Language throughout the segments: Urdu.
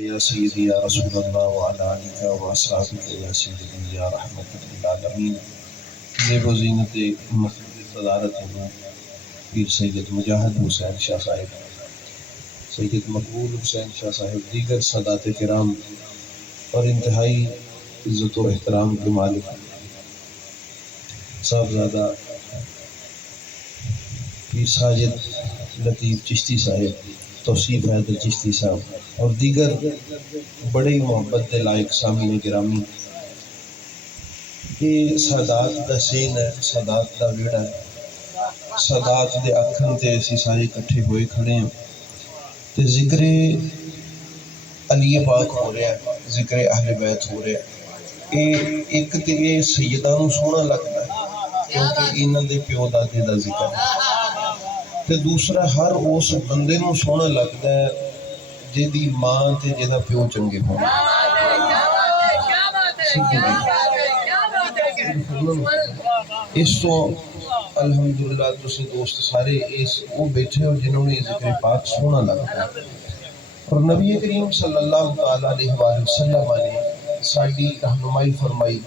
یا سیدی یا رسول اللہ وعلی آلہ و اصحابہ یا سیدی یا رحمت للعالمین. زیب و زینت مسجد صدارت پیر سید مجاہد حسین شاہ صاحب، سید مقبول حسین شاہ صاحب، دیگر سادات کرام اور انتہائی عزت و احترام کے مالک صاحبزادہ پیر ساجد لطیف چشتی صاحب، توصیف حیدر چشتی صاحب اور دیگر بڑے محبت دے لائق سامعین گرامی، یہ سادات دا سین ہے، سادات دا ویڑا ہے، سادات دے اکھن تے اسی سارے اکٹھے ہوئے کھڑے ہیں تے ذکر علی پاک ہو رہا ہے، ذکر اہل بیت ہو رہا ہے. ایک تے یہ سیدہ نو سونا لگتا ہے کیونکہ انہاں دے پیو دادے دا ذکر ہے، تے دوسرا ہر اس بندے نو سونا لگتا ہے جیدی ماں تے جیدہ پیو چنگے ہونا. اس تو الحمدللہ تسی دوست سارے اس وہ بیٹھے ہو جنہوں نے ذکر پاک سونا لگتا ہے. اور نبی کریم صلی اللہ علیہ وآلہ وسلم نے ساڑی رہنمائی فرمائی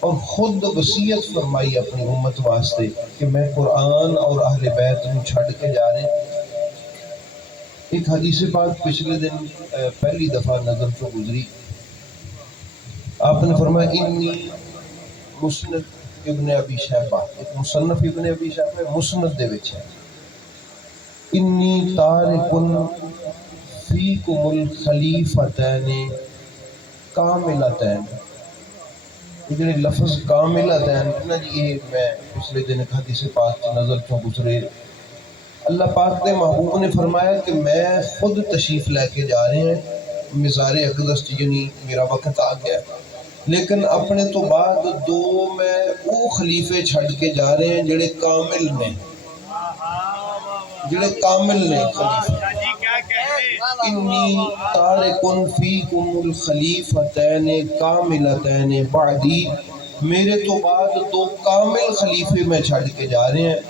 اور خود وصیت فرمائی اپنی امت واسطے کہ میں قرآن اور اہل بیت میں چھڑ کے جا رہے ہیں. ایک حدیث پاک پچھلے دن پہلی دفعہ نظر تو گزری، آپ نے فرمایا انی مسند ابن ابی شیبہ، ایک مصنف ابن ابی شیبہ مسند دے وچ ہے، انی تارکن فیکم الخلیفتین کاملتین. یہ جڑے لفظ کاملتین نا جی، یہ میں پچھلے دن ایک حدیث پاک کی نظر تو گزرے. اللہ پاک نے محبوب نے فرمایا کہ میں خود تشریف لے کے جا رہے ہیں مزار اقدس، یعنی میرا وقت آ گیا، لیکن اپنے تو بعد دو میں وہ خلیفے چھڑ کے جا رہے ہیں جڑے کامل نے، جڑے کامل نے خلیفے. انی تارکن فیکم الخلیفتین کاملتین بعدی، میرے تو بعد دو کامل خلیفے میں چھڑ کے جا رہے ہیں،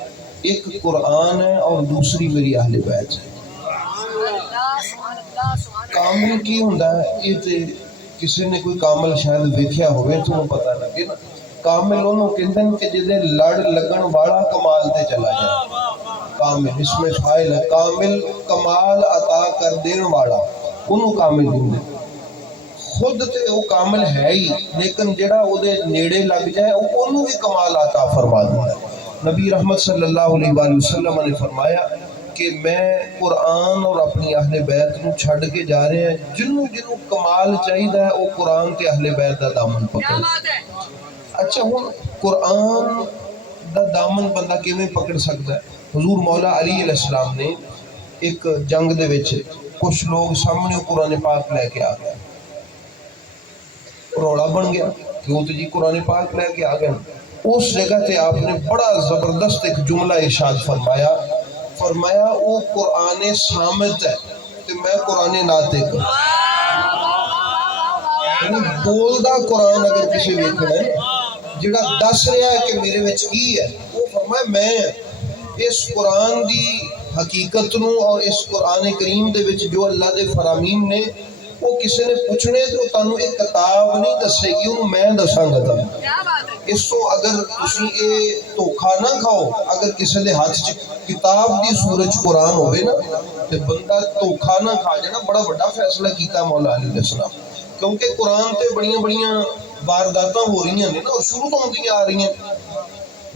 ایک قرآن ہے اور دوسری میری اہل بیت ہے. کامل کی ہوندا ہے یہ تے کسی نے کوئی کامل شاید دیکھیا ہوئے تو پتہ لگے نا. کامل انہوں کہتے ہیں کہ جدے لڑ لگن والا کمال تے چلا جائے. کامل اس میں فائل ہے، کامل کمال عطا کر دین والا انہوں کامل دیں. خود تے وہ کامل ہے ہی، لیکن جڑا او دے نیڑے لگ جائے انہوں بھی کمال عطا فرما دیں. نبی رحمت صلی اللہ علیہ وآلہ وسلم نے فرمایا کہ میں قرآن اور اپنی اہل بیت نو چھڑ کے جا رہے ہیں، جنوں جنوں کمال چاہیدہ ہے وہ قرآن تے اہل بیت دا دامن پکڑ. اچھا ہوں قرآن دا دامن بندہ کیویں پکڑ سکتا ہے؟ حضور مولا علی علیہ السلام نے ایک جنگ دے وچ کچھ لوگ سامنے قرآن پاک لے کے آ گئے، روڑا بن گیا کہ وہ تو جی قرآن پاک لے کے آ گئے. اس جگہ تے آپ نے بڑا زبردست ایک جملہ ارشاد فرمایا وہ قرآن سامت ہے تے میں قرآن ناطق. یعنی بولدا قرآن اگر کسی ویکھنا ہے جڑا دس رہا ہے کہ میرے وچ کی ہے، وہ فرمایا میں اس قرآن دی حقیقت نو اور اس قرآن کریم دے وچ جو اللہ دے فرامین نے وہ کسی نے پوچھنے تو تانوں ایک کتاب نہیں دسے گی، انہوں میں دساں گا تانوں. اس تو اگر تسی اے دھوکھا نہ کھاؤ، اگر کسی دے ہاتھ چ کتاب دی صورت قرآن ہوئے نا تے بندہ دھوکھا نہ کھا جائے نا. بڑا بڑا فیصلہ کیتا مولا علی علیہ السلام، کیونکہ قرآن تے بڑیاں وارداتاں ہو رہی ہیں نا، اور شروع تو ہوندیاں آ رہی ہیں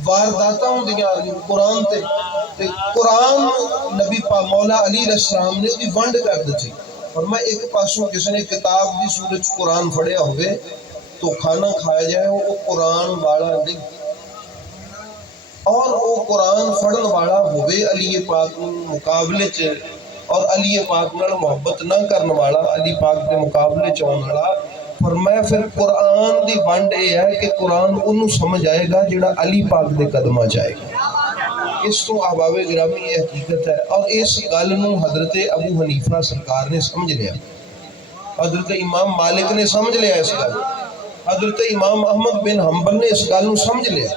وارداتاں ہوندیاں آ رہی ہیں قرآن تے قرآن نبی مولا علی علیہ السلام نے بھی ونڈ کر دیتی. فرمایا ایک پاسوں کسی نے کتاب دی صورت قرآن پڑھیا ہوئے تو کھانا کھایا جائے وہ قرآن والا نہیں، اور وہ قرآن پڑھن والا ہوئے علی پاک مقابلے چ اور علی پاک نال محبت نہ کرن والا، علی پاک کے مقابلے چ آن والا. فرمایا پھر قرآن دی ونڈ یہ ہے کہ قرآن انہوں سمجھ آئے گا جڑا علی پاک دے قدمہ جائے گا. اس تو احباب گرامی یہ حقیقت ہے، اور اس گل نو حضرت ابو حنیفہ سرکار نے سمجھ لیا، حضرت امام مالک نے سمجھ لیا اس گل، حضرت امام احمد بن حنبل نے اس گل نو سمجھ لیا.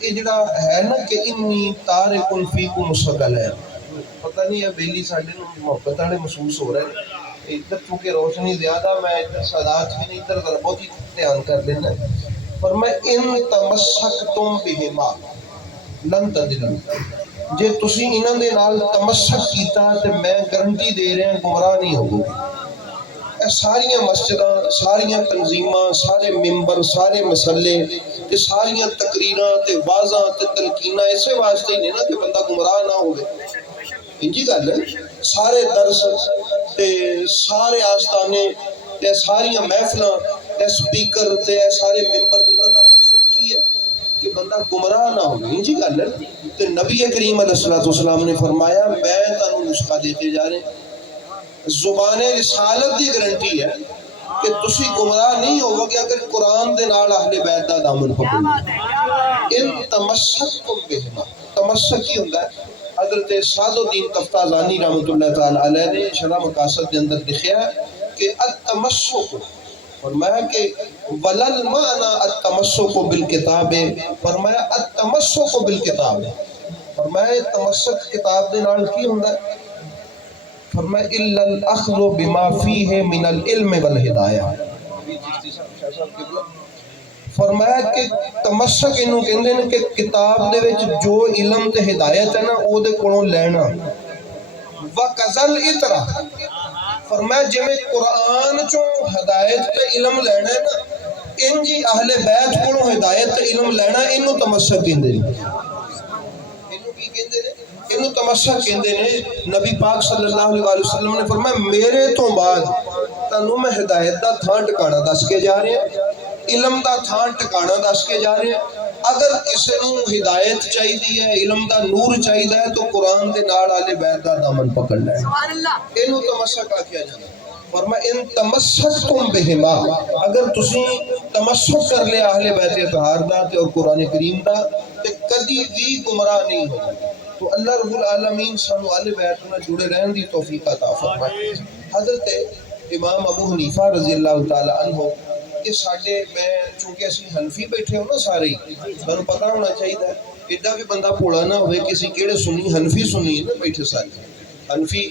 یہ جڑا ہے نا کہ انی تارکن فیکم الثقلین، پتہ نہیں ہے بیلی ساڈے نو محبت والے محسوس ہو رہے ہیں. ادھر چونکہ روشنی زیادہ میں ادھر سادات بھی نہیں ادھر ذرا بہت ہی دھیان کر لینا پر میں ان تمسکتم بہما لن تدلوا جے تسی انہاں دے نال تمسک کیتا تے میں گارنٹی دے رہا گمراہ نہیں ہوگو اے ساریاں مسجداں ساریاں تنظیماں سارے ممبر سارے مسلے تے ساریاں تقریراں تے واعظاں تے تلقیناں اسے واسطے ہی نہیں نا کہ بندہ گمراہ نہ ہوگے انجی گل ہے سارے درس تے سارے آستانے تے ساریاں محفلاں تے سپیکر تے سارے ممبر انہاں دا مقصد کی ہے کہ بندہ گمراہ نہ ہو انجی گل ہے تے نبی کریم علیہ السلام نے فرمایا میں تانوں نسخہ دیتے جا رہے ہیں زبان رسالت دی گارنٹی ہے کہ تسی گمراہ نہیں ہوگا کہ اگر قرآن دے نال اہل بیت دا دامن پکڑو ان تمسکتم بہما تمسک کی ہوندا ہے حضرت سعد الدین تفتازانی رحمۃ اللہ تعالی علیہ نے شرح مقاصد کے اندر لکھا ہے کہ التمسک فرمایا کہ ولل معنی التمسک بالکتاب فرمایا التمسک بالکتاب فرمایا تمسک کتاب دے نال کی ہوندا ہے فرمایا الا الاخذ بما فيه من العلم والہدایہ فرمایا کہ تمسک انہوں کہندے نے کہ کتاب دے وچ جو علم تے ہدایت ہے نا او دے کولوں لینا وکذل اطرا فرمایا جویں قرآن چوں ہدایت تے علم لینا ہے نا انجی اہل بیت کولوں ہدایت تے علم لینا انہوں تمسک کہندے نے انہوں کی کہندے نے انہوں تمسک کہندے نے نبی پاک صلی اللہ علیہ وسلم نے فرمایا میرے تو بعد تانوں میں ہدایت دا تھاں ٹکانا دس کے جا رہے ہیں علم دا تھاں ٹکانا دس کے جا رہے ہیں اگر کسی نوں ہدایت چاہیے ہے علم دا نور چاہیے ہے تو قرآن دے نال اہل بیت دا دامن پکڑ لے اینوں تمسک آکھیا جاندا فرمایا ان تمسکتم بہما اگر تسی تمسک کر لیا اہل بیت اطہار دا تے اور قرآن کریم دا تے کدی بھی گمراہ نہیں ہوگا تو اللہ رب العالمین سانو اہل بیت نال جڑے رہن دی توفیق عطا فرمائے حضرت امام ابو حنیفہ رضی اللہ تعالی عنہ کہ ساڈے میں چونکہ اسی حنفی بیٹھے ہوں نا سارے سانو پتہ ہونا چاہیے ایڈا بھی بندہ پوڑا نہ ہوئے کسی کیڑے سنی حنفی سنی نا بیٹھے سارے حنفی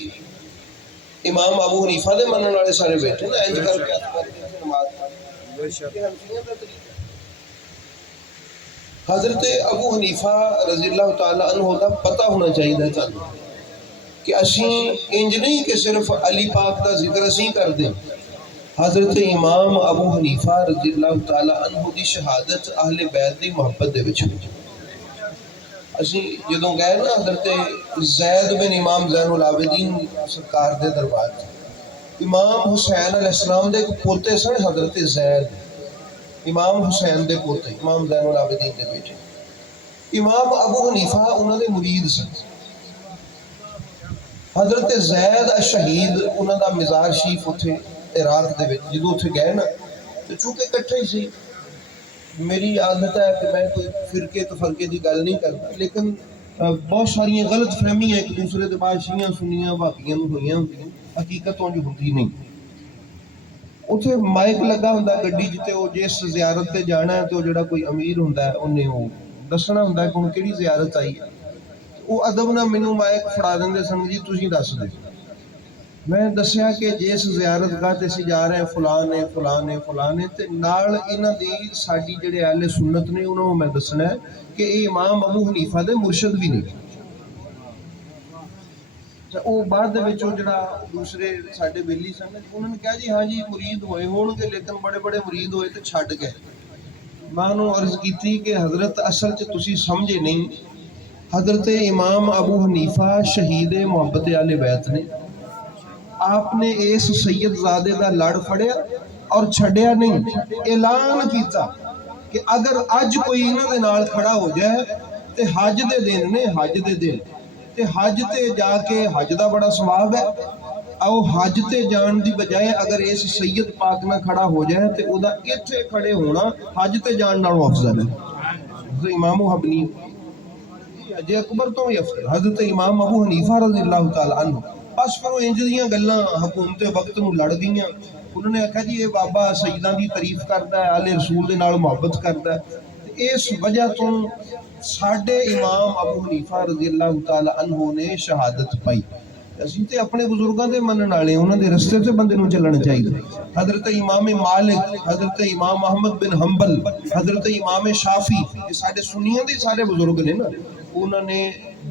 امام ابو حنیفہ دے منن والے سارے بیٹھے نا انج کر کے نماز حضرت ابو حنیفہ رضی اللہ تعالی عنہ دا پتہ ہونا چاہیے تھانوں کہ اسی انج نہیں کہ صرف علی پاک دا ذکر اسی کر دیں حضرت امام ابو حنیفہ رضی اللہ تعالی عنہ دی شہادت اہل بیت دی محبت دے وچ اسی جدوں گئے نا حضرت زید بن امام زین العابدین سرکار دے دربار امام حسین علیہ السلام دے ایک پوتے سن حضرت زید امام حسین دے پوتے امام زین العابدین دے بیٹے امام ابو حنیفہ انہاں دے مرید سن حضرت زید الشہید انہاں دا مزار شریف اتھے عراق دے وچ جدوں اتھے گئے نا تو چونکہ کٹھے ہی سی میری عادت ہے کہ میں کوئی فرقے تفرقے دی گل نہیں کرتا لیکن بہت ساری غلط فہمیاں ایک دوسرے دے بعد شیعہ سنیاں واقعیاں ہوئیاں ہوندیاں حقیقت انج ہوندی نہیں اتھے مائک لگا ہوندا گڈی جتے وہ جس زیارت تے جانا ہے تو جڑا کوئی امیر ہوندا ہے انہیں وہ دسنا ہوندا ہے کہ ہن کیڑی زیارت آئی ہے وہ ادب نہ مینوں مائک فڑا دیندے سن جی تسی دس دے میں دسیا کہ جس زیارت گاہ تے اسی جا رہے ہیں فلان ہے فلان ہے فلان ہے تے نال انہاں دی ساڈی جڑے اہل سنت نے انہوں میں دسنا ہے کہ اے امام ابو حنیفہ دے مرشد بھی نہیں وہ بعد دے وچ جڑا دوسرے ساڈے بیلی سن انہوں نے کہا جی ہاں جی مرید ہوئے ہون گے لیکن بڑے بڑے مرید ہوئے تے چھڈ گئے میں انہوں عرض کیتی کہ حضرت اصل چ تسی سمجھے نہیں حضرت امام ابو حنیفہ شہید محبت اہل بیت نے آپ نے اس سید زادے دا لڑ پھڑیا اور چھڑیا نہیں اعلان کیتا کہ اگر اج کوئی انہاں دے نال کھڑا ہو جائے تے حج دے دن نے حج دے دن تے حج تے جا کے حج دا بڑا ثواب ہے او حج تے جان دی بجائے اگر اس سید پاک نہ کھڑا ہو جائے تے او دا ایتھے کھڑے ہونا حج تے جان نالوں افضل ہے امام ابنی حج اکبر تو ہی افضل حضرت امام ابو حنیفہ رضی اللہ تعالی عنہ بس پھر وہ انج دیاں گلاں حکومت وقت نوں لڑ گئیاں انہوں نے آکھا جی یہ بابا سیداں دی تعریف کردا ہے آل رسول دے نال محبت کردا ہے اس وجہ تو ساڈے امام ابو حنیفہ رضی اللہ تعالی عنہ نے شہادت پائی ਅਸੀਂ ਤੇ ਆਪਣੇ ਬਜ਼ੁਰਗਾਂ ਦੇ ਮੰਨਣ ਵਾਲੇ, ਉਹਨਾਂ ਦੇ ਰਸਤੇ ਤੇ ਬੰਦੇ ਨੂੰ ਚੱਲਣਾ ਚਾਹੀਦਾ। حضرت امام مالک، حضرت امام احمد بن حنبل، حضرت امام شافی، یہ سارے سنیاں دے سارے بزرگ نے نا، انہوں نے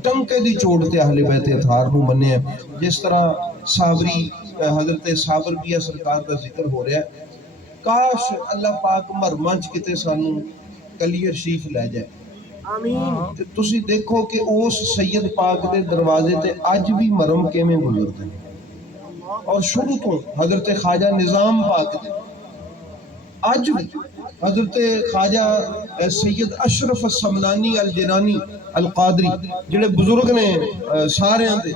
ڈنکے دی چوٹ تے اہل بیت اطہار نو منیا۔ جس طرح صابری، حضرت صابر کیا سرکار کا ذکر ہو رہا ہے، کاش اللہ پاک مرماں چ کتے سانو کلیئر شریف لے جائے۔ تے تسی دیکھو کہ اس سید پاک دے دروازے تے اج بھی مرم کیویں گزرتے ہیں، اور شروع تو حضرت خواجہ نظام پاک دے اج بھی حضرت خواجہ سید اشرف السمنانی الجنانی القادری جڑے بزرگ نے سارے دے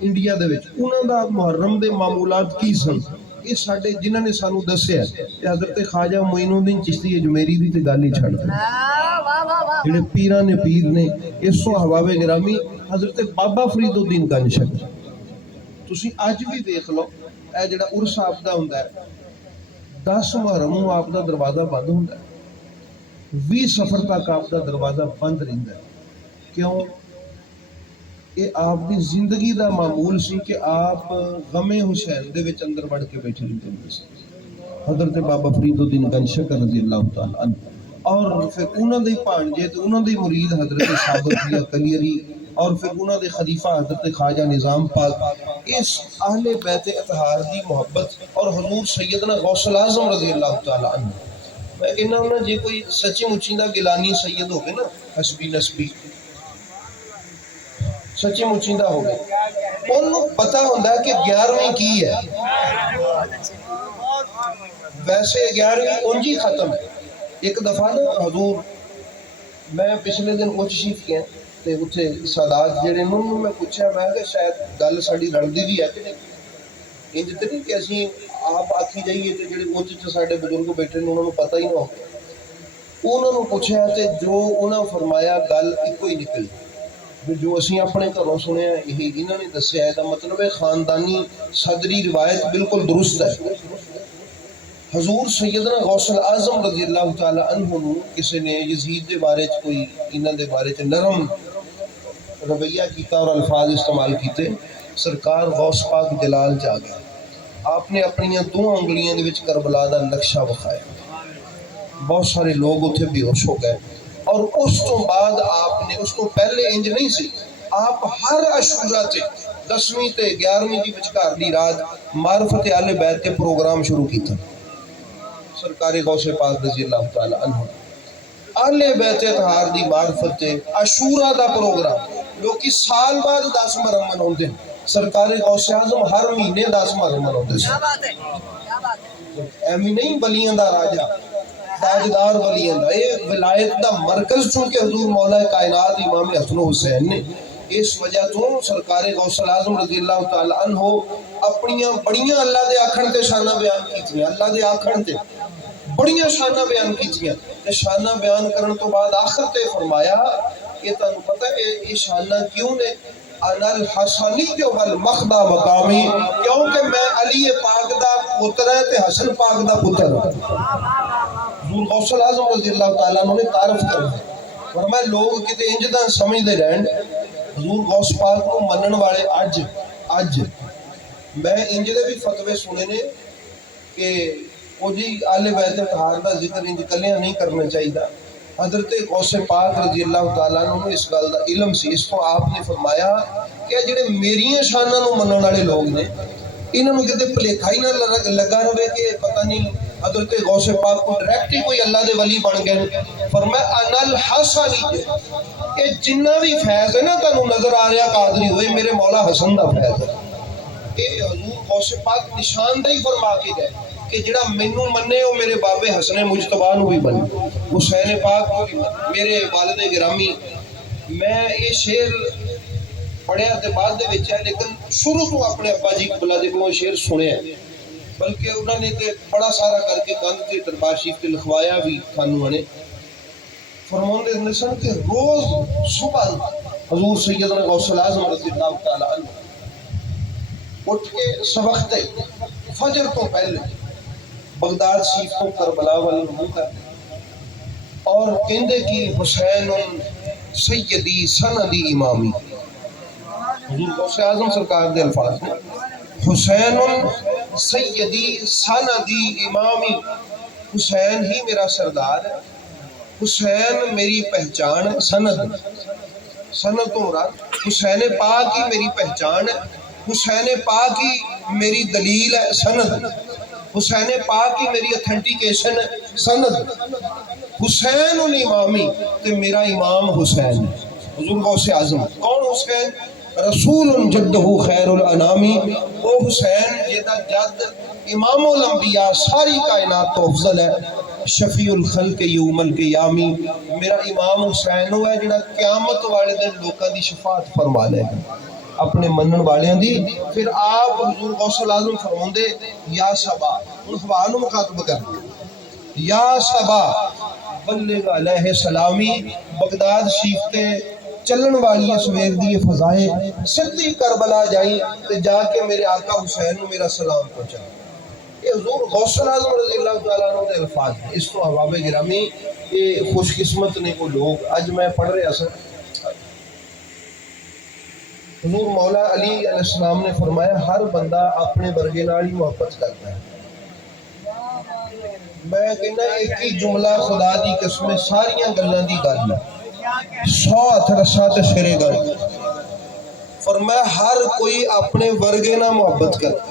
انڈیا دے وچ، انہاں دا محرم دے معمولات کی سن، یہ ساڈے جنہاں نے سانو دسیا ہے۔ حضرت خواجہ معین الدین چشتی اجمیری دی تے گل ہی چھڑ دے، جڑے پیران نے پیر نے، اس تو احباب گرامی حضرت بابا فرید الدین گنجشک، تسی اج بھی دیکھ لو، اے جڑا عرس آپ دا ہوندا ہے 10 محرم نوں آپ دا دروازہ بند ہوندا ہے، 20 سفر تک آپ دا دروازہ بند رہندا ہے۔ کیوں؟ یہ آپ دی زندگی دا معمول سی کہ آپ غم حسین دے وچ اندر بڑھ کے بیٹھے رہتے ہیں۔ حضرت بابا فرید الدین گنجشک رضی اللہ تعالی عنہ، اور پھر انہوں دے پانجے تے انہوں دے مرید حضرت صابر کیا کلیری، اور پھر انہوں دے خلیفہ حضرت خواجہ نظام پاک، اس اہل بیت اطہار دی محبت، اور حضور سیدنا غوث الاعظم رضی اللہ تعالی عنہ، میں کہنا ہوں نا جے کوئی سچی مچی دا گیلانی سید ہوگے نا، حسبی نسبی سچی مچی دا ہوگے، انہوں پتہ ہوندہ ہے کہ 11ویں کی ہے، ویسے 11ویں انجی ختم ہے۔ ایک دفعہ نا حضور، میں پچھلے دن کچھ شیف کیا تے اتھے سادات جڑے انہوں میں پوچھا، میں کہ شاید گل ساڑی رڑدی بھی ہے کہ نہیں، انج تے نہیں کہ اسی آپ آکھی جائیے تے جڑے کچھ ساڑے بزرگ بیٹھے نے انہوں پتہ ہی نہ ہو۔ انہوں نے پوچھا تے جو انہوں فرمایا گل ایک کوئی نکل، جو اسی اپنے گھروں سنے ہیں یہی انہوں نے دسیا ہے، مطلب ہے خاندانی صدری روایت بالکل درست ہے۔ حضور سیدنا غوث الاعظم رضی اللہ تعالی عنہ نو کسی نے یزید دے بارے کوئی انہاں دے بارے نرم رویہ کیتا اور الفاظ استعمال کیتے، سرکار غوث پاک جلال جا گیا، آپ نے اپنی 2 انگلیاں دے وچ کربلا دا نقشہ بکھایا، بہت سارے لوگ اتھے بے ہوش ہو گئے، اور اس تو بعد آپ نے، اس تو پہلے انج نہیں سی، آپ ہر عاشورہ تے 10ویں تے 11ویں دی وچکار دی رات معرفت اہل بیت کے پروگرام شروع کیتا۔ سرکار غوث پاک رضی اللہ تعالی عنہ اہل بیت اطہار دی معرفت تے عاشورہ دا پروگرام، لوگ کی سال بعد 10 محرم مناؤندے، سرکار غوث اعظم ہر مہینے 10 محرم مناؤندے سے۔ ایمی نہیں ولیاں دا راجہ، تاجدار ولیاں دا، یہ ولایت دا مرکز چونکہ حضور مولا کائنات امام حسن و حسین نے، اس وجہ تو سرکار غوث الاعظم رضی اللہ تعالی عنہ اپنیاں بڑیاں اللہ دے آکھن تے شانہ بیان کیتیاں، اللہ دے آکھن تے بڑیاں شانہ بیان کیتیاں، شانہ بیان کرن تو بعد آخر تے فرمایا کہ تانوں پتہ ہے یہ شانہ کیوں نے؟ انا الحسنی والمخدہ مقامی، کیونکہ میں علی پاک دا پتر ہے تے حسن پاک دا پتر ہے۔ حضور غوث الاعظم رضی اللہ تعالیٰ عنہ نے تعارف کرنا، فرمایا لوگ کتے انجدہ سمجھ دے رہن، حضور غوث پاک کو منن والے اج میں انجدے بھی فتوے سنے نے کہ وہ جی آل بیت اطہار دا ذکر انج کلیاں نہیں کرنا چاہیے۔ حضرت غوث پاک رضی اللہ تعالیٰ عنہ اس گل دا علم سی، اس کو آپ نے فرمایا کہ جڑے میریاں شانہ نو منن والے لوگ نے، انہوں نے کہتے پلیکھا ہی نہ لگا رہے کہ پتہ نہیں حضرت غوث پاک کو ڈائریکٹ ہی کوئی اللہ دے ولی بن گئے۔ فرمایا انا الحسنی، کہ جنہ بھی فیض ہے نا تانوں نظر آ رہا قادری ہوئے، میرے مولا حسن دا فیض ہے۔ کہ حضور غوث پاک نشاندہی فرما کے گئے کہ جڑا مینوں منے وہ میرے بابے حسن مجتبیٰ نو بھی بنے، حسین پاک کو بھی بنے۔ میرے والد گرامی، میں یہ شعر پڑھیا تے بعد دے وچ ہے، لیکن شروع تو اپنے ابا جی قبلہ دے کو شعر سنے ہیں، بلکہ انہوں نے تے بڑا سارا کر کے کاندھ تے دربار شریف تے لکھوایا بھی خانوں نے۔ فرماندے نے سن کہ روز صبح حضور سیدنا غوث الاعظم رضی اللہ تعالی عنہ اٹھ کے سوختے فجر تو پہلے بغداد شریف کو کربلا والے منہ کرتے اور کہندے کی حسین سیدی سندی امامی، حضور غوث اعظم سرکار دے الفاظ نے، حسین سیدی سندی امامی، حسین ہی میرا سردار ہے، حسین میری پہچان ہے، سند تو مراد حسین پاک ہی میری پہچان ہے، حسین پاک ہی میری دلیل ہے، سند حسین پاک ہی میری اتھینٹیکیشن ہے، سند حسین امامی تے میرا امام حسین ہے۔ حضور غوث اعظم کون حسین؟ رسول جدہ خیر الانامی، وہ حسین جیدہ جد امام الانبیاء ساری کائنات تو افضل ہے، شفیع الخلق یوم القیامی، میرا امام حسین ہوا ہے جڑا قیامت والے دن لوکاں دی شفاعت فرما لے گا اپنے منن والیاں دی۔ پھر آپ حضور غوث اعظم فرماندے یا صبا، ان ہوا نو مخاطب کر یا صبا بلغ علیہ سلامی، بغداد شیفتے چلن والی سویر دی فضائے سدی کربلا جائیں تے جا کے میرے آقا حسین نو میرا سلام پہنچا۔ یہ حضور غوث اعظم رضی اللہ تعالیٰ عنہ دے الفاظ ہیں۔ اس تو احباب گرامی یہ خوش قسمت نے وہ لوگ، اج میں پڑھ رہا سا حضور مولا علی علیہ السلام نے فرمایا ہر بندہ اپنے ورگے نال ہی محبت کرتا ہے۔ میں کہنا ایک ہی جملہ خدا دی قسم ساریاں گلاں دی گل ہے، 100 ہتھ رسا تے سرے گل۔ فرمایا ہر کوئی اپنے ورگے نہ محبت کرتا،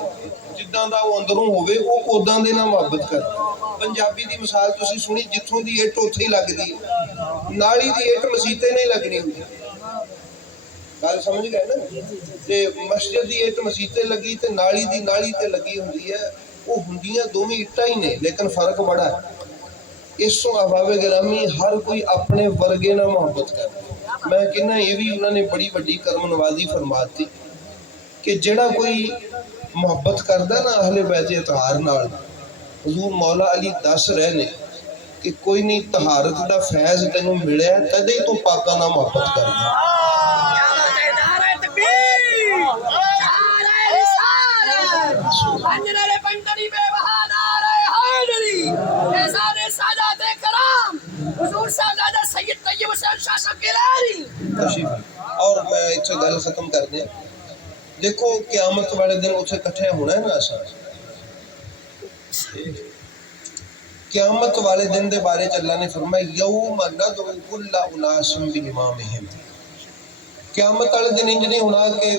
جداں دا وہ اندروں ہوئے وہ اوداں دے نہ محبت کرتا۔ پنجابی دی مثال تسی سنی، جتھوں دی اٹ اوتھے ہی لگدی، نالی دی اٹ مسیتے نہیں لگنی ہوندی، گل سمجھ گئے نا؟ تے مسجد دی اٹ مسیتے لگی تے نالی دی نالی تے لگی ہوندی ہے، وہ ہندیاں دوویں اٹاں ہی نے لیکن فرق بڑا ہے۔ اس تو احباب گرامی ہر کوئی اپنے ورگے نہ محبت کرتا۔ میں کہنا یہ بھی انہوں نے بڑی بڑی کرم نوازی فرماتی کہ جڑا کوئی محبت کردا نا اہل بیت اطہار نال، حضور مولا علی دس رہے نے کہ کوئی نہیں طہارت دا فیض تینوں ملیا تدے تو پاکاں نال محبت کردا۔ اور میں اتنے گل ختم کر دیا، دیکھو قیامت والے دن اتنے کٹھے ہونا ہے نا اساں، قیامت والے دن دے بارے اللہ نے فرمایا یوم ندعو کل اناس بامامہم، قیامت والے دن انج نہیں ہونا کہ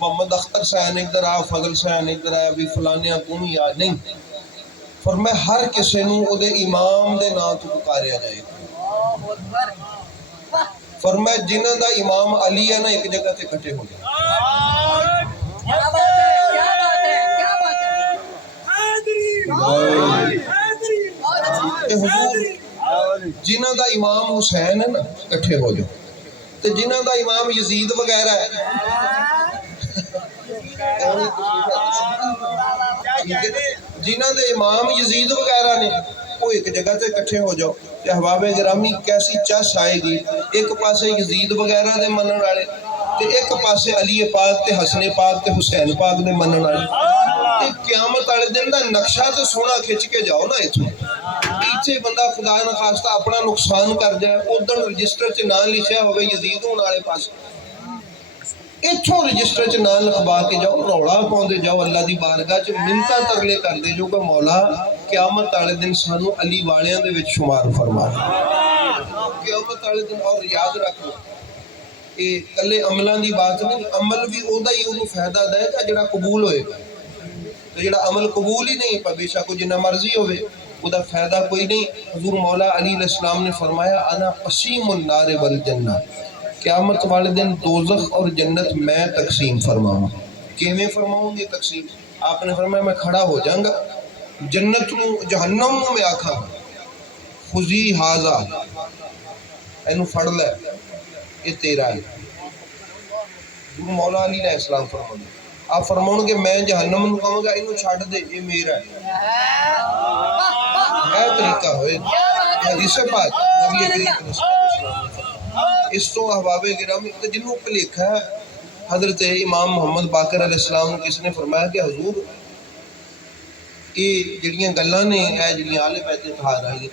محمد اختر صاحب ادھر آ، فضل صاحب ادھر آ، بھی فلانیاں تو نہیں آ، نہیں، فرمایا ہر کسی نو او دے امام دے نام تو پکاریا جائے گا۔ فرمایا جنہاں دا امام علی ہے نا ایک جگہ تے کٹھے ہو گئے، جنہاں دا امام حسین ہے نا کٹھے ہو جاؤ، تے جنہاں دا امام یزید وغیرہ ہے جنہاں دے امام یزید وغیرہ نے وہ ایک جگہ تے کٹھے ہو جاؤ۔ تے احباب گرامی کیسی چس آئے گی، ایک پاسے یزید وغیرہ دے منن والے تے ایک پاسے علی پاک تے حسن پاک تے حسین پاک دے منن والے۔ تے قیامت والے دن دا نقشہ تے سونا کھچ کے جاؤ نا اتھوں، پیچھے بندہ خدا نہ خواستہ اپنا نقصان کر جائے، ادھر رجسٹر چ نام لکھیا ہوئے یزید ہون والے پاس، اتھوں رجسٹر چ نام لکھوا کے جاؤ، روڑا پاؤندے جاؤ اللہ دی بارگاہ چ، منتاں ترلے کردے جو کہ مولا قیامت والے دن سانو علی والیاں دے وچ شمار فرما دے۔ قیامت والے دن اور یاد رکھو یہ کلے عملاں دی بات نہیں، عمل بھی اودا ہی اونوں فائدہ دے گا جڑا قبول ہوئے گا، تے جڑا عمل قبول ہی نہیں پر بے شک جنہ مرضی ہوئے او دا فائدہ کوئی نہیں۔ حضور مولا علی علیہ السلام نے فرمایا انا قسیم النار والجنہ، قیامت والے دن دوزخ اور جنت میں تقسیم فرماؤں۔ کیویں فرماؤں گے تقسیم؟ آپ نے فرمایا میں کھڑا ہو جاؤں گا، جنت نو جہنم نو میں آکھاں خذی ھذا، اینو پھڑ لے یہ تیرا ہے۔ حضور مولا علی علیہ السلام فرماؤں گے، آپ فرماؤں گے میں جہنم نو کہوں گا اینو چھڑ دے یہ میرا ہے۔ اے طریقہ ہوئے حدیث پاک نبی کریم صلی اللہ علیہ وسلم۔ اس تو احباب گرامی جنہوں پہ لکھا ہے حضرت امام محمد باقر علیہ السلام کس نے فرمایا کہ حضور یہ جڑیاں گلاں نے اے جڑیاں آلے بیت اطہار آئی،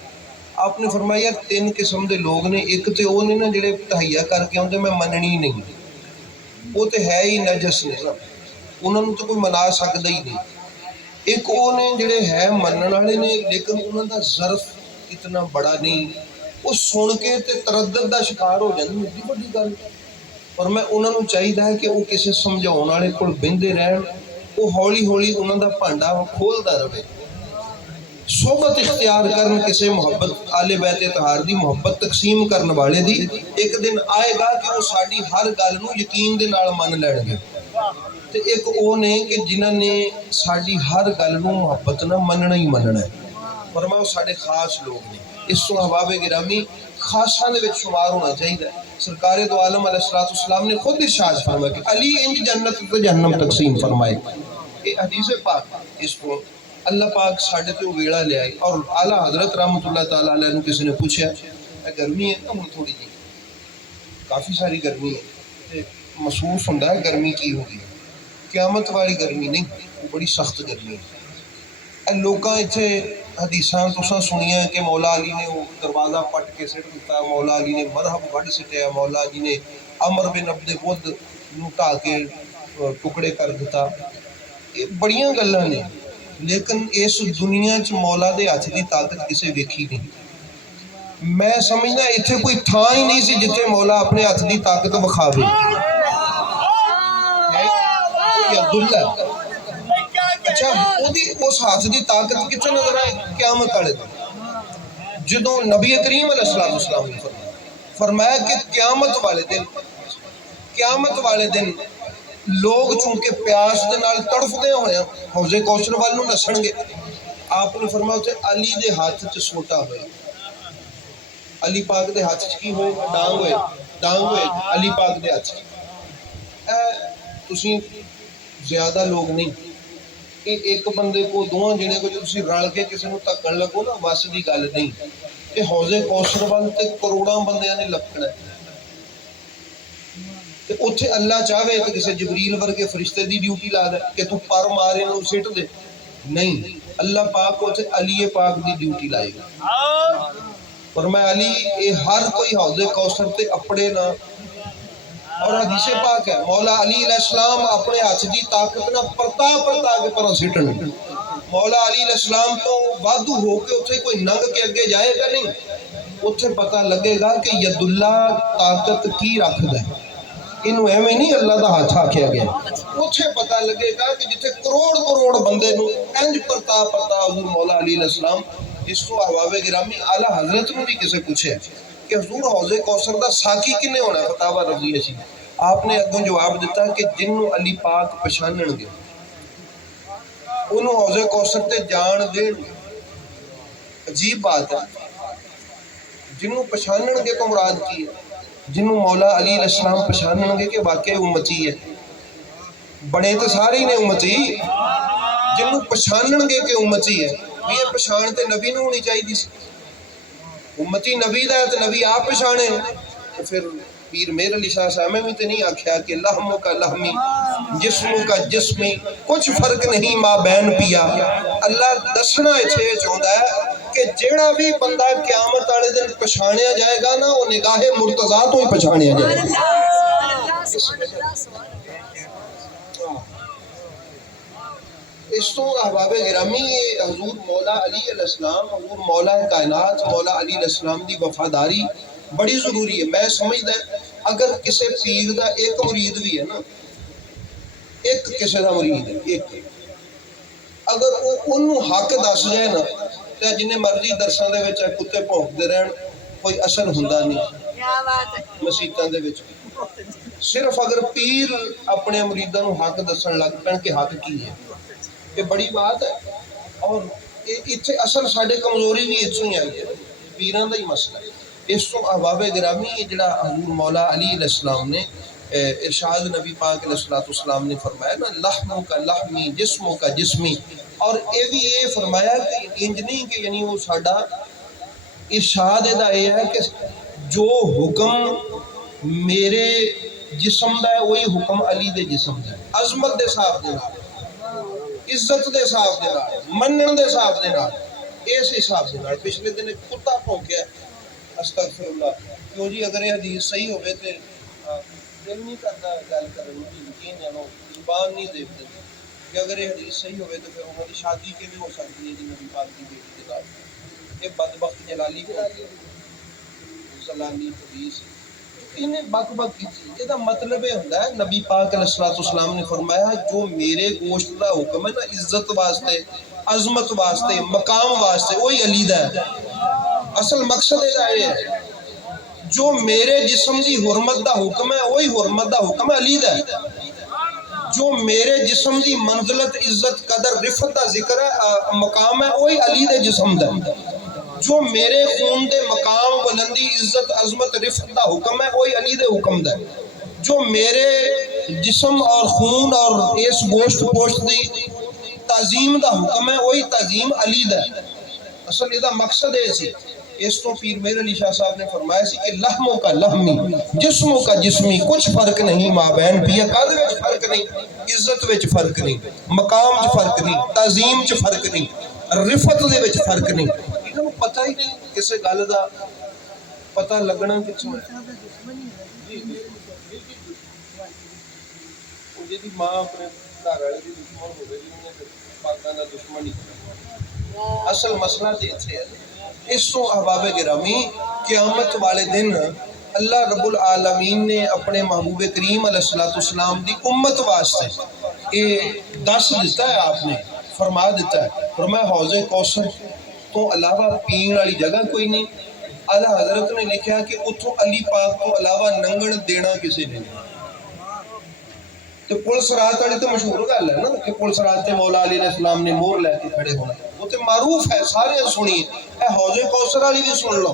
آپ نے فرمایا یار 3 قسم دے لوگ نے، ایک تے وہ نے نا جڑے تہیہ کر کے آندے میں مننی نہیں، وہ تو ہے ہی نجس نے نا، انہوں تو کوئی منا سکتا ہی نہیں۔ ایک وہ نے جڑے ہے منن والے نے لیکن انہوں دا ظرف اتنا بڑا نہیں، وہ سن کے تے تردد دا شکار ہو جاندے، بڑی بڑی گل۔ اور میں انہوں نے چاہیے کہ وہ کسی سمجھاؤن والے کول بہندے رہن، وہ ہولی ہولی انہوں دا بھانڈا کھولدا رہے، صحبت اختیار کرن کسی محبت آل بیت اطہار دی محبت تقسیم کرن والے دی۔ ایک دن آئے گا کہ وہ ساڈی ہر گل نو یقین دے نال من لین گے، تے ایک او نے کہ جنہاں نے ساڈی ہر گل نو محبت نہ مننا ہی مننا ہے، فرمایا وہ ساڈے خاص لوگ نے۔ اس تو احباب گرامی خاصاں دے وچ شمار ہونا چاہیے۔ سرکار دو عالم علیہ السلام نے خود ارشاد فرمایا کہ علی انج جنت تے جہنم تقسیم فرمائے، یہ حدیث پاک۔ اس کو اللہ پاک ساڈے تے ویڑا لے آئی، اور اعلیٰ حضرت رحمۃ اللہ تعالیٰ علیہ نے کسی نے پوچھا گرمی ہے نا، تھوڑی جی کافی ساری گرمی ہے، محسوس ہوتا ہے گرمی کی ہوگی، قیامت والی گرمی نہیں، وہ بڑی سخت گرمی ہے۔ لوکاں اتنے حدیثاں تساں سنیاں کہ مولا علی نے وہ دروازہ پٹ کے سٹ دیتا، مولا علی نے مرحب وڈ سٹیا، مولا جی نے عمر بن عبد ود نو ٹا کے ٹکڑے کر دیتا۔ یہ بڑیاں گلاں نے، لیکن اس دنیا چ مولا دے ہاتھ دی طاقت کسے ویکھی نہیں۔ میں سمجھنا اتنے کوئی تھاں ہی نہیں سی جتنے مولا اپنے ہاتھ دی طاقت وکھاوے۔ عبداللہ اچھا اس ہاتھ دی طاقت کتنے نظر آئے؟ قیامت والے دن، جدوں نبی کریم علیہ السلام نے فرمایا کہ قیامت والے دن لوگ چونکہ پیاس دے نال تڑفدے ہوئے حوض کوثر وال نو نسن گے، آپ نے فرمایا تے علی دے ہاتھ چ سوٹا ہوئے، علی پاک دے ہاتھ چ کی ہوئے؟ ڈانگ ہوئے علی پاک دے ہاتھ چ۔ تسی زیادہ لوگ نہیں، ایک بندے کو دواں جنے کو جو تسی رل کے کسی نو تکن لگو نا، بس دی گل نہیں۔ یہ حوض کوثر وال تے کروڑاں بندیاں نے لپکنا ہے، تے اتھے اللہ چاہے کہ کسی جبریل ورگے فرشتے دی ڈیوٹی لا دے کہ تو پر مارے نو سٹ دے، نہیں، اللہ پاک کو علی پاک دی ڈیوٹی لائے گا۔ فرمایا علی اے ہر کوئی حوض کوثر تے اپڑے نہ، اور حدیث پاک ہے مولا علی علیہ السلام اپنے ہاتھ دی طاقت نہ پرتا کے پر سٹن، مولا علی علیہ السلام تو وادو ہو کے اتھے کوئی ننگ کے اگے جائے گا نہیں، اتھے پتہ لگے گا کہ ید اللہ طاقت کی رکھ دے، انہوں ایویں نہیں اللہ دا ہاتھ آکھیا گیا۔ اتھے پتہ لگے گا کہ جتھے کروڑ بندے نو انج پرتا حضور مولا علی علیہ السلام۔ اس کو احباب گرامی اعلیٰ حضرت نے بھی کسے پوچھے کہ حضور حوض کوثر دا ساقی کنے ہونا ہے؟ فتاوی رضویہ سی آپ نے اگوں جواب دیتا کہ جنوں علی پاک پہچانن گے انہوں حوض کوثر تے جان دین۔ عجیب بات ہے، جنوں پہچانن گے تو مراد کی ہے؟ جنوں مولا علی علیہ السلام پہچانن گے کہ واقعی امتی ہے، بڑے تو سارے ہی نے امتی، جنوں پہچانن گے کہ امتی ہے، یہ پہچان تے نبی نو ہونی چاہیے سی، امتی نبی دا ہے تو نبی آپ پہچانے۔ تو پھر پیر میر علی شاہ صاحب میں تے نہیں آکھیا کہ لحموں کا لحمی جسموں کا جسمی کچھ فرق نہیں ماں بین پیا۔ اللہ دسنا اتھے چاہتا ہے کہ جیڑا بھی بندہ قیامت والے دن پہچانیا جائے گا نا، وہ نگاہ مرتضیٰ تو ہی پہچانیا جائے گا۔ اس تو احباب گرامی حضور مولا علی علیہ السلام، حضور مولا کائنات مولا علی علیہ السلام دی وفاداری بڑی ضروری ہے۔ میں سمجھدا اگر کسی پیر دا ایک مرید بھی ہے نا، ایک کسی دا مرید ہے، ایک اگر انہوں حق دس جائے نا، تو جنہیں مرضی درساں دے وچ کتے بھونکدے رہن کوئی اثر ہوندا نہیں مسیتاں دے وچ۔ صرف اگر پیر اپنے مریداں نو حق دسن لگ پین کہ حق کی ہے، یہ بڑی بات ہے۔ اور اتنے اصل ساڈے کمزوری بھی اتوں ہی آئی ہے، پیراں دا ہی مسئلہ ہے۔ اس تو احباب گرامی جڑا حضور مولا علی علیہ السلام نے ارشاد نبی پاک علیہ السلام نے فرمایا نا، لحموں کا لحمی جسموں کا جسمی، اور یہ فرمایا کہ انج نہیں کہ یعنی وہ ساڈا ارشاد دا یہ ہے کہ جو حکم میرے جسم دا ہے وہی حکم علی دے جسم دا ہے، عظمت دے صاحب دے نال، عزت دے حساب دے نال، منن دے حساب دے نال، اس حساب دے نال۔ پچھلے دن ایک کتا بھونکیا، استغفر اللہ، کیوں جی اگر یہ حدیث صحیح ہوئے تے دل نہیں کرتا گل کرنے کی، یقین جانو زبان نہیں دیکھتے کہ اگر یہ حدیث صحیح ہوئے تو پھر انہوں کی شادی کیوں ہو سکتی ہے جی نبی پاک کی بیٹی کے ساتھ؟ یہ بدبخت جلالی زلالی حدیث انہیں بک بک کی تھی۔ یہ مطلب یہ ہوتا ہے نبی پاک علیہ السلام نے فرمایا جو میرے گوشت کا حکم ہے نا عزت واسطے، عظمت واسطے، مقام واسطے، وہی علی دا ہے۔ اصل مقصد یہ ہے جو میرے جسم دی حرمت دا حکم ہے وہی حرمت دا حکم ہے علی دا ہے۔ جو میرے جسم دی منزلت، عزت، قدر، رفت دا ذکر ہے، مقام ہے، وہی علی دے جسم دا ہے۔ جو میرے خون دے مقام، بلندی، عزت، عظمت، رفت دا حکم ہے وہی علی دے حکم دا ہے۔ جو میرے جسم اور خون اور اس گوشت پوشت دی تعظیم دا حکم ہے وہی تعظیم علی دا ہے۔ اصل یہ مقصد ہے سی۔ اس تو پیر میر علی شاہ صاحب نے فرمایا سی کہ لحموں کا لحمی، جسموں کا جسمی، کچھ فرق نہیں مابین پیا قد وچ فرق نہیں، عزت وچ فرق نہیں، مقام وچ فرق نہیں، تعظیم وچ فرق نہیں، رفت دے وچ فرق نہیں۔ انہوں پتہ ہی نہیں کسے گل دا پتہ لگنا کچھ ہے جی ماں اپنے گھر والے دی دشمن ہو گئی پاکستان دا دشمن ہی۔ اصل مسئلہ دیتے ہیں اس تو احباب گرامی قیامت والے دن اللہ رب العالمین نے اپنے محبوب کریم علیہ السلام دی امت واسطے یہ دس دیتا ہے، آپ نے فرما دیتا ہے، فرمایا حوض کوثر تو علاوہ پین والی جگہ کوئی نہیں۔ اعلیٰ حضرت نے لکھا کہ اتھوں علی پاک تو علاوہ ننگن دینا کسی نے نہیں۔ تو پولیس رات والی تو مشہور گل ہے نا کہ پولیس رات تے مولا علی علیہ السلام نے مور لے کے کھڑے ہونا، وہ تو معروف ہے، سارے سنیے۔ اے حوض کوثر والی بھی سن لو۔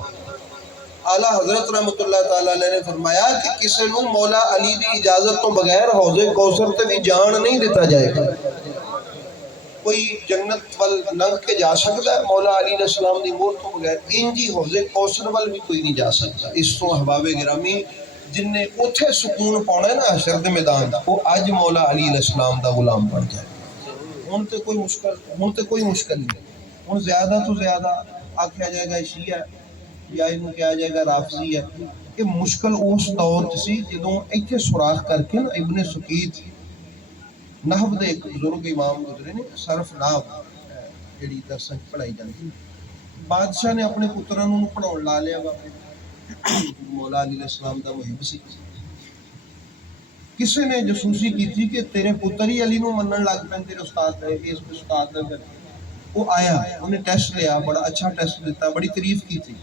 اعلیٰ حضرت رحمۃ اللہ تعالیٰ علیہ نے فرمایا کہ کسی نو مولا علی دی اجازت تو بغیر حوض کوثر تے بھی جان نہیں دیتا جائے گا۔ کوئی جنت وال لنگ کے جا سکتا ہے مولا علی علیہ السلام دی مور تو بغیر، انجی حوض کوثر وال بھی کوئی نہیں جا سکتا۔ اس تو احباب گرامی جن نے اتھے سکون پانا ہے نا حشر دے میدان وہ اج مولا علی علیہ السلام دا غلام بن جائے۔ ہن تے کوئی مشکل نہیں، ہن زیادہ تو زیادہ آکھیا جائے گا شیعہ یا انہوں کہا جائے گا رافضی ہے۔ کہ مشکل اس دور سی جدوں ایتھے سوراخ کر کے نا ابن سقیت نحو دے ایک بزرگ امام گزرے نے، صرف نحو جڑی درساں پڑھائی جاندی، بادشاہ نے اپنے پتراں نوں پڑھاؤن لا لیا وا۔ مولا علی علیہ السلام دا محب سی، کسی نے جاسوسی کی تھی کہ تیرے پتر ہی علی نوں منن لگ پے، تیرے استاد ہے اس استاد دا۔ وہ آیا، انہیں ٹیسٹ لیا، بڑا اچھا ٹیسٹ دیتا، بڑی تعریف کی تھی۔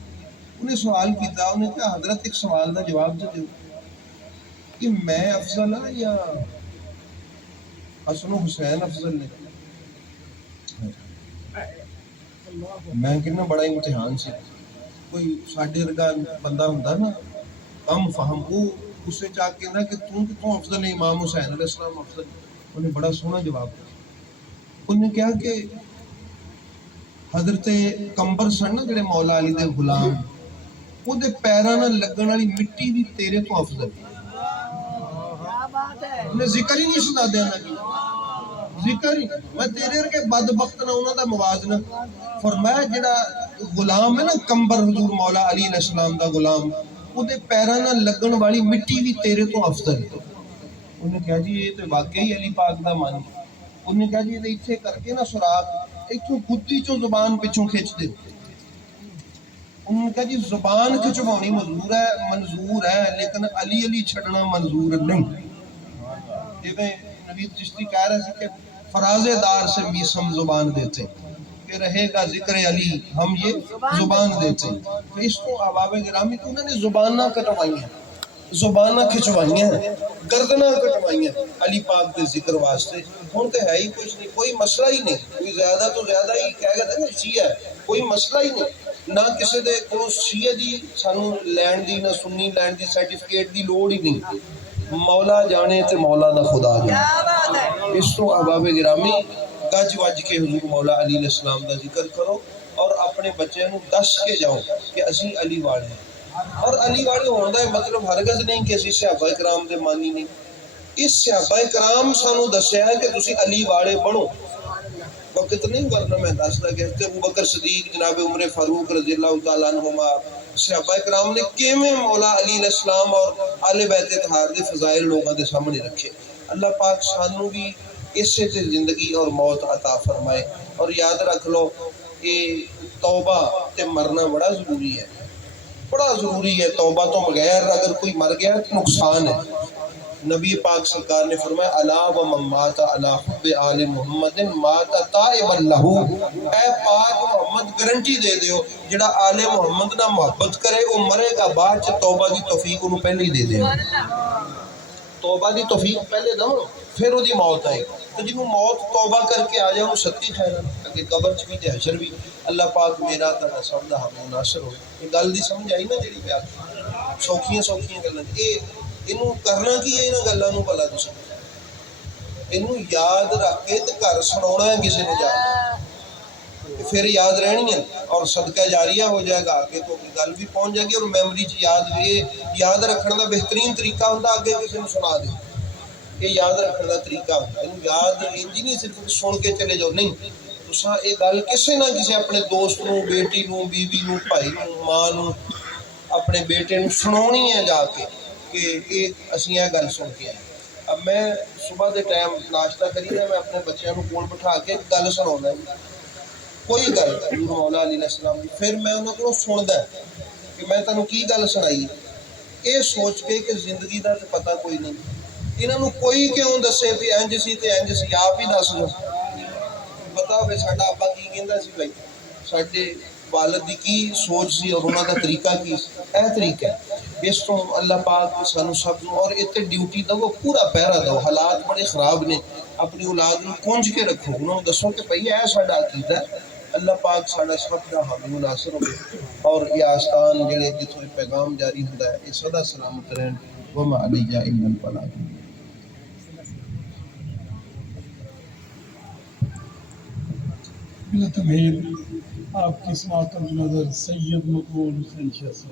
انہیں سوال کیتا، انہیں کہا حضرت ایک سوال دا جواب دے کہ میں افضل ہاں یا حسن و حسین افضل نے؟ میں کہنا بڑا امتحان سے کوئی ساڈے ورگا بندہ ہوندا نا کم فہم، وہ اسے چاہ کے کہ توں کتوں افضل ہے؟ امام حسین علیہ السلام افضل۔ انہیں بڑا سونا جواب دیا۔ انہیں کہا کہ حضرت کمبر سن نا جڑے مولا علی دے غلام، وہ دے پیراں نال لگن والی مٹی بھی تیرے تو افضل ہے۔ انہیں ذکر ہی نہیں سنا دینا کی ذکر ہی، میں تیرے ورگے بدبخت نہ انہاں دا موازنہ۔ فرمایا جڑا غلام ہے نا کمبر حضور مولا علی علیہ السلام دا غلام، وہ دے پیراں نال لگن والی مٹی بھی تیرے تو افضل ہے۔ انہیں کہا جی یہ تو واقعی علی پاک دا من ہے۔ انہیں کہا جی یہ اتھے کر کے نا سراغ اتھوں گدی چوں زبان پچھوں کھچ دے۔ انہوں نے کہا جی زبان کھچوانی منظور ہے لیکن علی علی چھڑنا منظور نہیں۔ جیویں نوید چشتی کہہ رہے تھے کہ فرازے دار سے میسم زبان دیتے کہ رہے گا ذکر علی ہم یہ زبان دیتے۔ تو اس کو احباب گرامی تو انہوں نے زبانہ کٹوائی ہیں، زبانہ کھچوائی ہیں، گردنہ کٹوائی ہیں علی پاک دے ذکر واسطے۔ ہون تے ہے ہی کچھ نہیں، کوئی مسئلہ ہی نہیں، کوئی زیادہ تو زیادہ ہی کہہ گا نا شیعہ ہے، کوئی مسئلہ ہی نہیں۔ نہ کسی دے کو شیعہ دی سانوں لین دی نہ سنی لین دی سرٹیفکیٹ دی لوڑ ہی نہیں۔ مولا جانے تے مولا دا خدا جانے۔ اس تو احباب گرامی گج وج کے حضور مولا علی علیہ السلام دا ذکر کرو اور اپنے بچے نوں دس کے جاؤ کہ اسی علی والے ہیں۔ اور علی والے ہونے دا مطلب ہرگز نہیں کہ اسی صحابہ کرام دے مانی نہیں۔ اس صحابہ کرام سانوں دسیا ہے کہ تسی علی والے بنو۔ وقت نہیں ورنہ میں دستا کہ ابو بکر صدیق، جناب عمر فاروق رضی اللہ تعالیٰ عنہما، صحابہ کرام نے کیویں مولا علی علیہ السلام اور آل بیت اطہار دے فضائل لوگوں دے سامنے رکھے۔ اللہ پاک سانو بھی اسے تے زندگی اور موت عطا فرمائے۔ اور یاد رکھ لو یہ توبہ تے مرنا بڑا ضروری ہے، بڑا ضروری ہے۔ توبہ تو بغیر اگر کوئی مر گیا تو نقصان ہے۔ نبی پاک سرکار نے فرمایا الا و من مات علی حب آل محمد مات تائبا لہ، اے پاک محمد گارنٹی دے دیو جڑا آل محمد نہ محبت کرے وہ مرے گا بعد چ توبہ دی توفیق انہوں پہلے ہی دے دیو، توبہ دی توفیق پہلے دو پھر وہ دی موت آئے گی۔ تو جنہوں موت توبہ کر کے آ جائے وہ ستی خیر ہے کہ قبر چ بھی تے حشر بھی۔ اللہ پاک میرا تہاڈا سب دا حامی ناصر ہوئے۔ یہ گل دی سمجھ آئی نا جڑی پیا سوکھیاں سوکھیاں گلاں اینوں کرنا کی ہے انہاں گلاں نوں بھلا تساں اینوں یاد رکھ کے تے گھر سناونا ہے کسی نے جا کے پھر یاد رہنی ہے اور صدقہ جاریہ ہو جائے گا، آگے تو گل بھی پہنچ جائے گی اور میموری چ یاد رکھنے دا بہترین طریقہ ہوتا آگے کسی نے سنا دے۔ یہ یاد رکھنے دا طریقہ ہوتا ہے، یاد انجی نہیں صرف سن کے چلے جاؤ، نہیں تساں یہ گل کسی نہ کسی اپنے دوست نوں، بیٹی نوں، بیوی نوں، بھائی نوں، ماں نوں، اپنے بیٹے نوں سناونی ہے جا کے کہ یہ اسی یہ گل سن کے آئے۔ اب میں صبح دے ٹائم ناشتہ کری میں اپنے بچیاں نوں کول بٹھا کے گل سناؤنا ہے، کوئی گل حضور مولا علی علیہ السلام کی، پھر میں انہوں کو سندا ہے کہ میں تینوں کی گل سنائی، یہ سوچ کے کہ زندگی دا تو پتہ کوئی نہیں، انہوں نے کوئی کیوں دسے بھی انج سی تے انج سی، آپ ہی دس دو پتا ہوئے ساڈا ابا کی کہندا سی بھائی ساڈے والد دی کی سوچ سی اور انہوں دا طریقہ کی اے طریقہ ہے۔ اس تو اللہ پاک سانو سب نو اور اتنے ڈیوٹی دو پورا پہرا دو، حالات بڑے خراب نے، اپنی اولاد نو کونج کے رکھو، انہوں دسو کہ بھئی اے ساڈا عقیدہ ہے۔ اللہ پاک ساڈا سب دا حامی ناصر ہوئے اور یہ آستان جڑے جتوں پیغام جاری ہوندا ہے یہ سدا سلامت رہن۔ وما علیہ الا البلاغ۔ بلا تمہید آپ کی سماعت نظر سید مقبول حسین شاہ صاحب۔